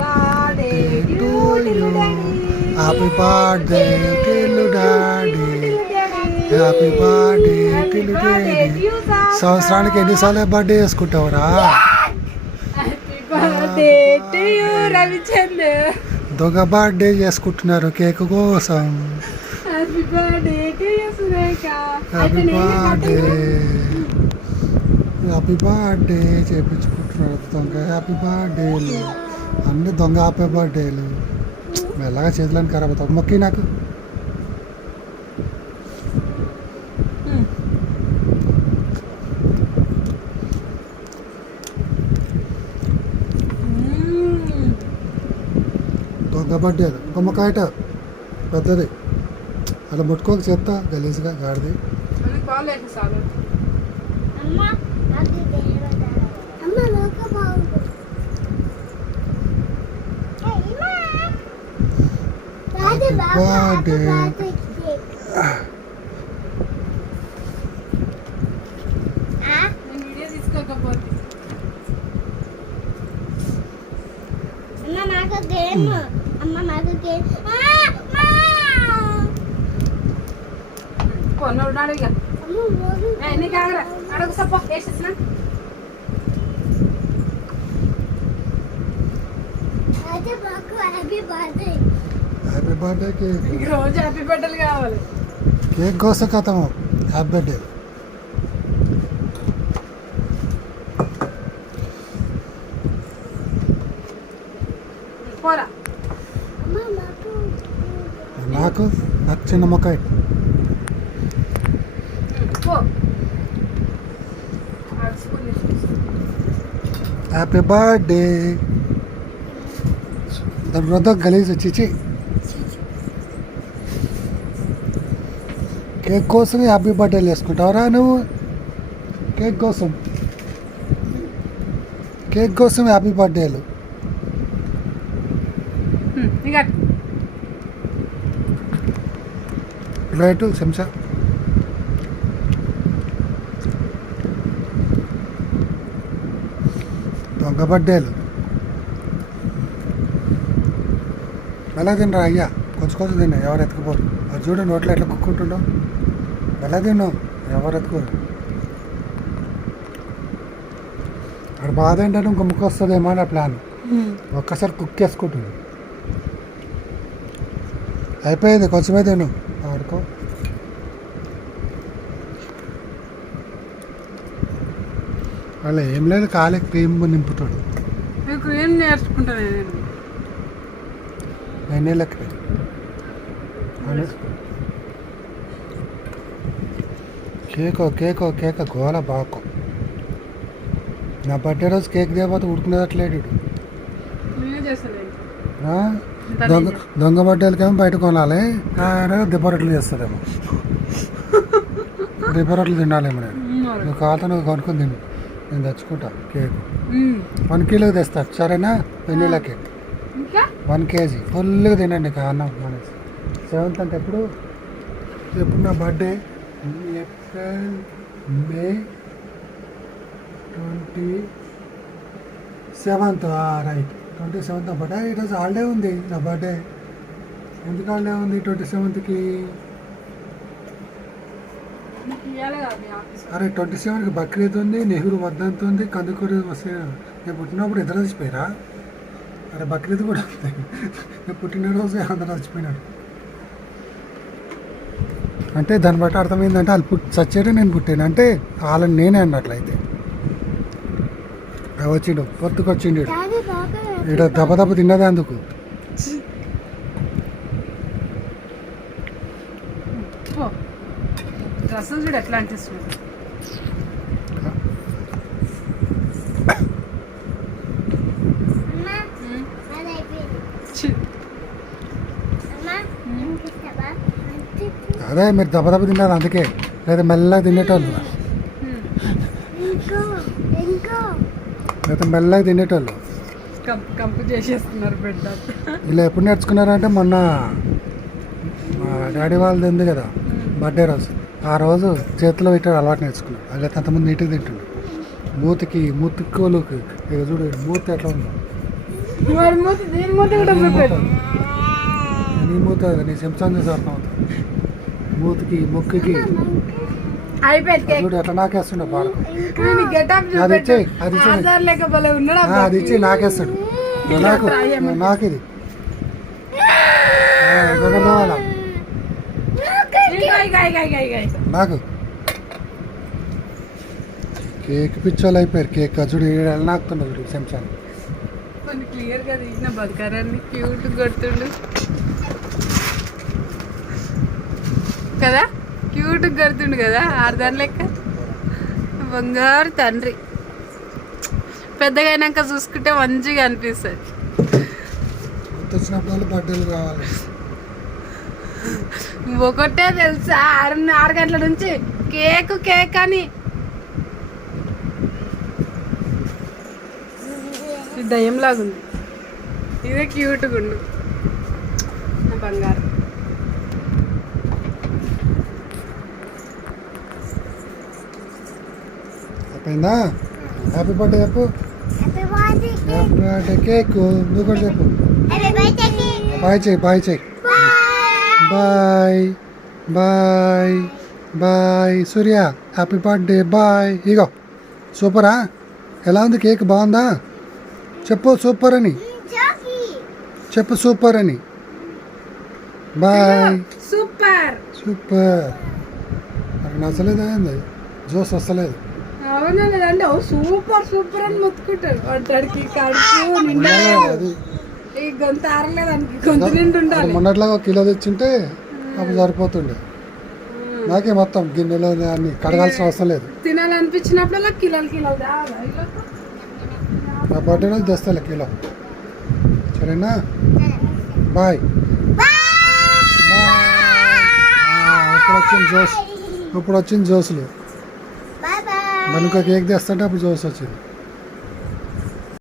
Birthday to you happy birthday to daddy, happy birthday to daddy. సంవత్సరానికి ఎన్నిసార్లు birthday చేసుకుంటావురా? Happy birthday to you Ravichandra. దొంగ birthday చేసుకుంటున్నారు cake కోసం. Happy birthday to you Surekha. Happy birthday, happy birthday చేయించుకుంటున్నారు దొంగ happy బర్త్డేలు. అన్ని దొంగ హ్యాపీ బర్త్డేలు. మెల్లగా చేతులను ఖరాబ్ అవుతావు. మొక్కి నాకు. దొంగ బర్త్డేలు. గుమ్మకాయట పెద్దది అలా ముట్టుకోక చేస్తా గలీజ్గా గాడిది. Birthday happy birthday cake. రోజు హ్యాపీ బర్త్డేలు కావాలి. కేక్ కోసం కథం హ్యాపీ బర్త్డే. పోరా నాకు నాకు చిన్న మొక్క. Happy birthday. దాని వద్ద గలీజ్ చిచి. కేక్ కోసమే హ్యాపీ బర్త్డేలు వేసుకుంటావరా నువ్వు? కేక్ కోసం, కేక్ కోసం హ్యాపీ బర్త్డేలు. ప్లేటు చెంచా. దొంగ బర్త్డేలు. ఎలా తినరా అయ్యా? కొంచెం కొంచెం తిన్నా, ఎవరు ఎత్తుకుపోరు. అది చూడు నోట్లో ఎట్లా కుక్కుంటుండో. ఎలా తిన్నావు? ఎవరు ఎత్తుకోరు. అక్కడ బాధ ఏంటంటే ఇంకో ముక్క వస్తుందేమో అని ఆ ప్లాన్. ఒక్కసారి కుక్ వేసుకుంటుంది. అయిపోయింది, కొంచెమే తిను ఆడుకో. అలా ఏం లేదు, కాలే క్రీమ్ నింపుతాడు. క్రీమ్ నేర్చుకుంటాను నేను. ఎన్నేళ్ళకి కేకో గోల బాకో. నా బర్త్డే రోజు కేక్ దేవత ఉడుకునేదట్లేడు. దొంగ బర్త్డేలకేమో బయట కొనాలి, దిబ్బరొట్లు చేస్తుందేమో. దిబ్బరొట్లు తినాలేమో. నేను నువ్వు కావాలంటే నువ్వు కొనుక్కొని తిను, నేను తెచ్చుకుంటా కేక్. 1 కిలో తెస్తా సరేనా? వెన్నీల కేక్ 1 kg ఫుల్గా తినండి. అన్నం మనసి 7th అంటే ఎప్పుడు నా birthday? April May 27th. Right, 27th birthday. ఈరోజు హాలిడే ఉంది నా బర్త్డే. ఎందుకు హాలిడే ఉంది 27th? అరే 27కి బక్రీద్ ఉంది, నెహ్రూ వర్ధంతి ఉంది, కందుకూరి వస్తే. నేను పుట్టినప్పుడు ఇద్దరు చచ్చిపోయారా? అరే బక్రీద్ కూడా ఉంది. నేను పుట్టినరోజు అందరూ చచ్చిపోయినారు. అంటే దాన్ని బట్టి అర్థమైందంటే వాళ్ళు చచ్చేటే నేను పుట్టాను అంటే వాళ్ళని నేనే అన్నట్లయితే. వచ్చిండు పొత్తుకొచ్చిండు ఇక్కడ దెబ్బ తిన్నదే అందుకు. రసం చూడు ఎట్లా అనిపిస్తుంది. అదే మీరు దెబ్బ తిన్నారు అందుకే, లేదా మెల్లగా తినేటోళ్ళు. లేదా మెల్లగా తినేటోళ్ళు. కంపు చేసేస్తున్నారు బిడ్డ. ఇలా ఎప్పుడు నేర్చుకున్నారంటే మొన్న మా డాడీ వాళ్ళది ఉంది కదా బర్త్డే రోజు, ఆ రోజు చేతిలో పెట్టాడు అలవాటు నేర్చుకున్నాడు. అలాగే అంతమంది నీట్గా తింటుండు. మూతికోలుకి ఇక చూడు మూతి ఎట్లా ఉందో. వాడి మూత దీని మూత కూడా చూపెట్టు. నీ మూత నీ చెంచాన్ని చూసి అర్థం అవుతుంది. మూతికి ముక్కుకి అయిపోయింది కేక్. చూడు ఎట్లా నాకేస్తుండే బాగా. నేను గెటప్ అది ఇచ్చే చూపెట్టు. అది ఇచ్చే ఆధార్ లేక భలే ఉన్నాడు అబ్బా. అది ఇచ్చి నాకేస్తాడు. నాకు నాకు ఇది కావాలా నాకు కేక్ పిచ్చోళ్ళు అయిపోయారు. కేక్ చూడు ఎలా నాకుతున్నాడు చెంచాన్ని. కొన్ని క్లియర్గా తీసిన బంగారాన్ని క్యూట్ కొడుతుండు కదా, క్యూట్ కొడుతుండు కదా ఆర్దాని లెక్క. బంగారు తండ్రి పెద్దగా అయినాక చూసుకుంటే మంచిగా అనిపిస్తుంది. వచ్చినప్పుడు బర్త్డేలు కావాలి. ఒకటే తెలుసా 6 గంటల నుంచి కేక్ కేక్ అని. దయ్యంలాగుంది. ఇదే క్యూట్గా ఉండు నా బంగారం. అయిపోయిందా? హ్యాపీ బర్త్డే చెప్పు. Happy birthday cake. నువ్వు కూడా చెప్పు. బాయ్ చెయ్యి బాయ్ చెయ్యి. Bye bye bye Surya. Happy birthday boy. ఇగో సూపరా? ఎలా ఉంది కేక్? బాగుందా? చెప్పు సూపర్ అని చెప్పు. సూపర్ అని. బాయ్. Super super. నాకు నచ్చలేదు. ఏంది జోస్ వస్తలేదు. అవునా లేదంటే సూపర్ సూపర్ అని మొత్తుకుంటాడు. వాడికి కడుపు నిండా అది ఈ గొంతు ఆరలేదానికి గొంతు నిండు ఉండాలి. మొన్నట్లాగా 1 కిలో తెచ్చుంటే అప్పుడు సరిపోతుండే. నాకే మొత్తం గిన్నెలో అన్ని కడగాల్సిన అవసరం లేదు. తినాలనిపించినప్పుడల్లా కిలోలు కిలోలు తేవాలి. నా బర్త్డే రోజు తెస్తాలే కిలో. సరేనా? బాయ్. ఇప్పుడు వచ్చింది జోసులు. మళ్ళీ ఇంకా కేక్ తెస్తుంటే అప్పుడు జోస్ వచ్చింది.